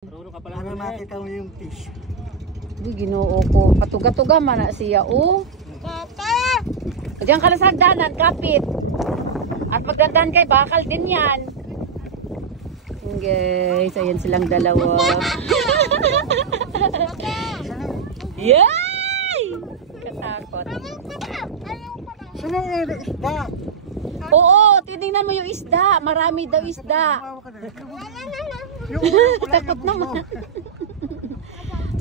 Marunong ka pala. Para makita mo yung fish. Di ginoo ko. Patuga-tuga man na siya. Oh. Diyan ka na sa hagdanan, kapit. At pagdandan kay bakal din yan. Guys, ayan silang dalawa. Yay! Katakot. Saan ang isda? Oo, titingnan mo yung isda. Marami daw isda. Takot naman.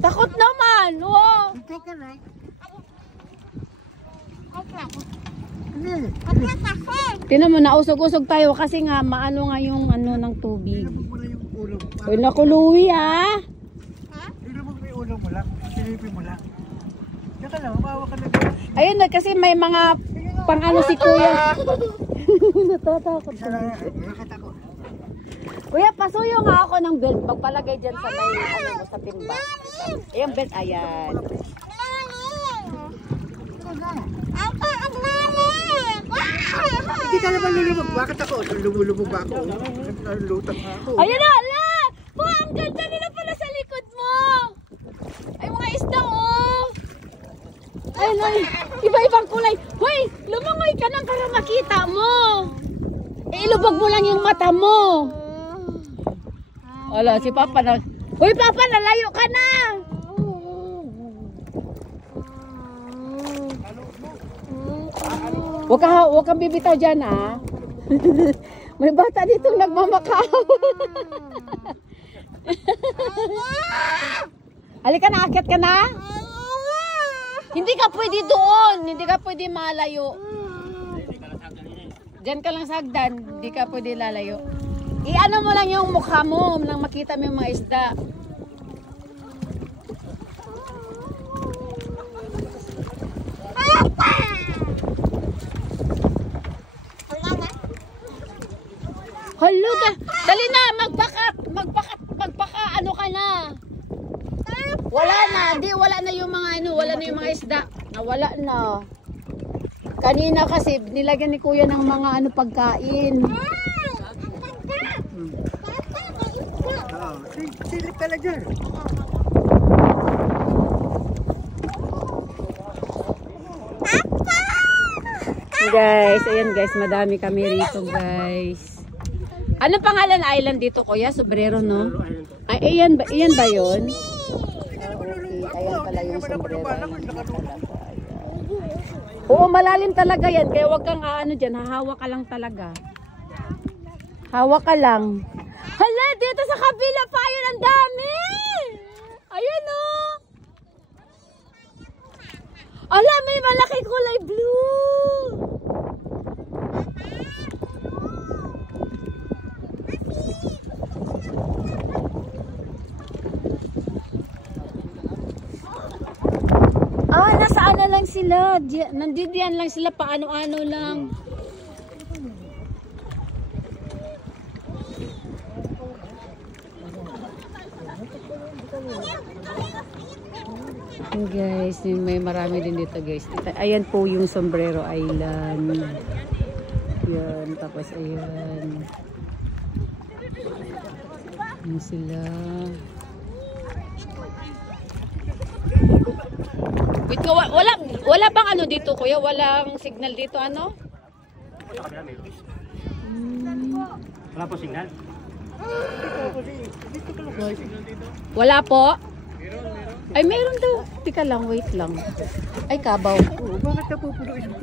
Takot naman. Wow. Tingnan mo, nausog-usog tayo kasi nga maano nga yung ano ng tubig. Uy, naku, Louie, ha? Tignan mo may ulam mo lang. Silipin mo lang. Teka lang, mabawa ka na. Ayun na, kasi may mga pang ano si kuya. Natatakot. Isa lang, nakatakot. Kuya, pasuyo nga ako ng belt. Pagpalagay dyan sa may ano mo, sa timba. Ayan, belt, ayan. Hindi ka naman lulubog. Bakit ako? Lumulubog ba ako? Lutang ako. Ayun na, ala! Po, ang ganda nila pala sa likod mo! Ay, mga isda, oh! Ay, iba-ibang kulay. Hoy, lumangoy ka nang para makita mo. Ilubog mo lang yung mata mo. Wala, si Papa na... Hoy, Papa, nalayo ka na! Huwag kang bibitaw dyan, ha? May bata dito nagmamakaw. Halika na, akit ka na? Hindi ka pwede doon. Hindi ka pwede malayo. Diyan ka lang sa hagdan. Hindi ka pwede lalayo. I-ano mo lang yung mukha mo nang makita mo yung mga isda. Hello ka. Dali na, magpaka ano ka na. Wala na, wala na yung mga ano, wala na yung mga isda. Nawala na. Kanina kasi nilagyan ni Kuya ng mga ano pagkain. Silip ka na dyan. Guys, ayan guys, madami kami rito guys. Ano pangalan island dito, Kuya? Sombrero, no? Ay, ayan ba yun? Okay, ayan pala yung sombrero. Oo, malalim talaga yan. Kaya wag kang ano dyan, hahawak ka lang talaga. Hawak ka lang. Hala, dito sa kabila pa, ayun ang dami! Ayun, oh! Ala, may malaking kulay blue! Ah, nasaan na lang sila? Nandiyan lang sila, paano-ano lang. Guys, may marami din dito guys. Ayan po yung Sombrero Island. Yan, tapos ayan. Ayan sila. Wait, wala bang ano dito, Kuya? Walang signal dito, ano? Wala po signal? Wala po? Ay, meron daw. Tika lang, wait lang. Ay, kabaw. Bakit napupuno isang